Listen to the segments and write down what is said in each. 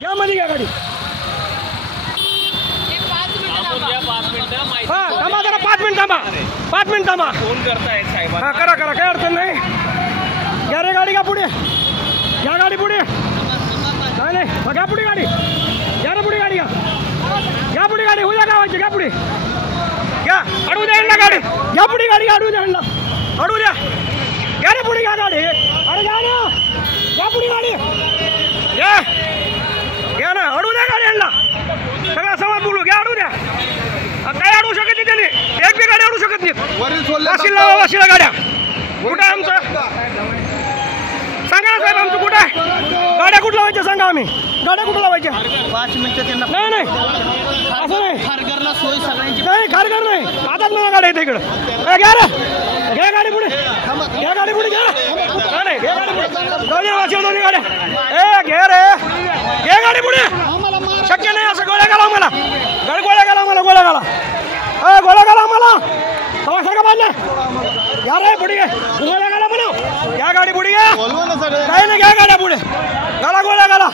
यामध्ये घ्या गाडी. हा थांबा जरा 5 मिनिट थांबा. 5 मिनिट थांबा. फोन करतायत साहेब. हा करा करा काही अडचण नाही. घ्या रे गाडी. का पुढे घ्या गाडी. पुढे नाही नाही घ्या पुढे गाडी. घ्या रे पुढे गाडी. घ्या पुढे गाडी. उद्या गावाची घ्या पुढे. घ्या अडवू द्या यांना गाडी. घ्या पुढे गाडी. अडवू द्या यांना. अडवू द्या. घ्या रे पुढे घ्या गाडी. अरे घ्या ना. घ्या पुढे गाडी. घ्या घ्या ना. अडवू द्या गाडी यांना. सगळा संवाद बोलू. घ्या अडवू द्या. काय अडवू शकत नाही त्यांनी. एक बी गाडी अडवू शकत नाही. वाशीला गाड्या कुठं आहे आमचं सांगा ना साहेब. आमचं कुठं आहे गाड्या कुठं लावायच्या सांगा. आम्ही गाड्या कुठं लावायच्या. 5 मिनिटं त्यांना नाही नाही असं नाही. खारघरला सोय सगळ्यांची नाही खारघर नाही. आताच मला गाड्या येते इकडं. घ्या रे. घ्या गाडी पुढे. घ्या गाडी पुढे. घ्या नाही घ्या गाडी पुढे. दोन्ही वाशी दोन्ही गाड्या. घ्या रे. घ्या गाडी पुढे. शक्य नाही असं. गोळ्या घाला मला. गोळ्या घाला मला. गोळ्या घाला. गोळ्या घाला मला. सवा सारखा बांधला. घ्या रे पुढे. घ्या गोळ्या घाला म्हणा. घ्या गाडी पुढे. घ्या नाही नाही. घ्या गाड्या पुढे. घाला गोळ्या घाला.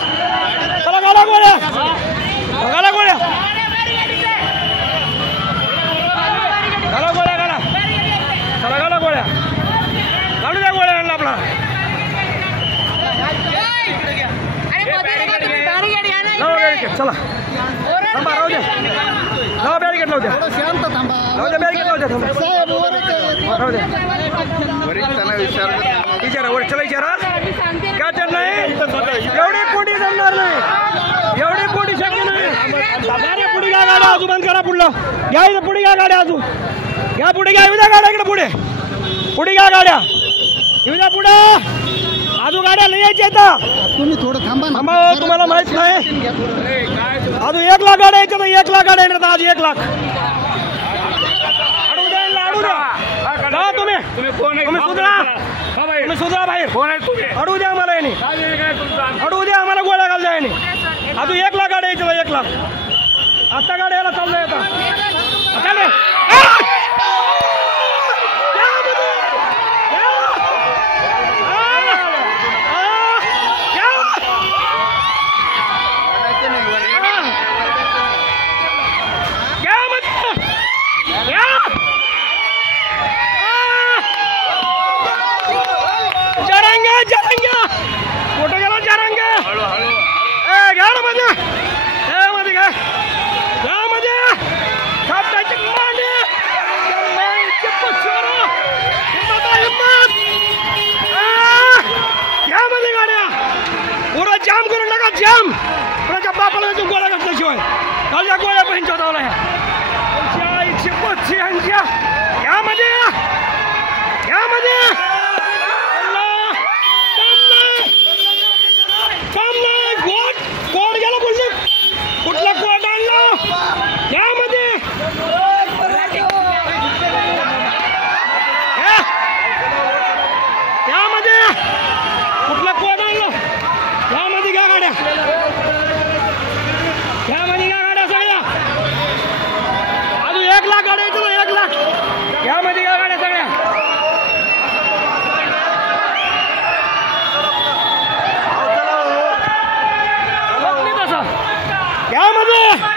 चला घाला गोळ्या. घाला गोळ्या. घाला गोळ्या घाला. चला घाला गोळ्या. घालू द्या गोळ्या आणला आपला. चला थांबा. राहू द्या. लावा बॅरिकेड. लावू द्या. लावू द्या बॅरिकेड. लावू द्या. राहू द्या. विचारा वरच्याला विचारा. काय तर नाही. एवढी पोटी जमणार नाही. एवढी पोटी शक्य नाही. पुढे घ्या गाड्या. अजून बंद करा पुढलं. घ्या पुढे. घ्या गाड्या अजून. घ्या पुढे. घ्या येऊ द्या गाड्या इकडे पुढे. पुढे घ्या गाड्या. येऊ द्या पुढे. अजून गाड्या लई यायच्या आता. तुम्ही थोडं थांबा. थांबा. तुम्हाला माहित नाही अजून 1 लाख गाड्या यायच्या. 1 लाख गाड्या येणार आज. 1 लाख अडू द्या. अडू द्या. तुम्ही तुम्ही सुधरा. तुम्ही सुधरा बाहेर. अडू द्या आम्हाला याने. अडू द्या आम्हाला. गोळ्या घाल द्या याने. अजून 1 लाख गाड्या यायच्या. 1 लाख आता गाड्या यायला चाललंय आता. कुठे गेला जरांगे. घ्या ना मध्ये. मध्ये घ्या. घ्या मध्ये. छापटाची मांडी. घ्या मध्ये गाड्या. पुरा जाम करून नका. जाम पुराच्या बापाला गोळ्या घातल्याशिवाय खालच्या गोळ्या पंचा धावला. ह्या 135 घ्या मध्ये. घ्या मध्ये. कोण गेला बोलले. कुठला कोण आणला यामध्ये. यामध्ये कुठला कोण आणला. यामध्ये घ्या गाड्या. यामध्ये घ्या गाड्या सगळ्या. अजून 1 लाख गाड्या येतो. 1 लाख. यामध्ये घ्या गाड्या सगळ्या. यामध्ये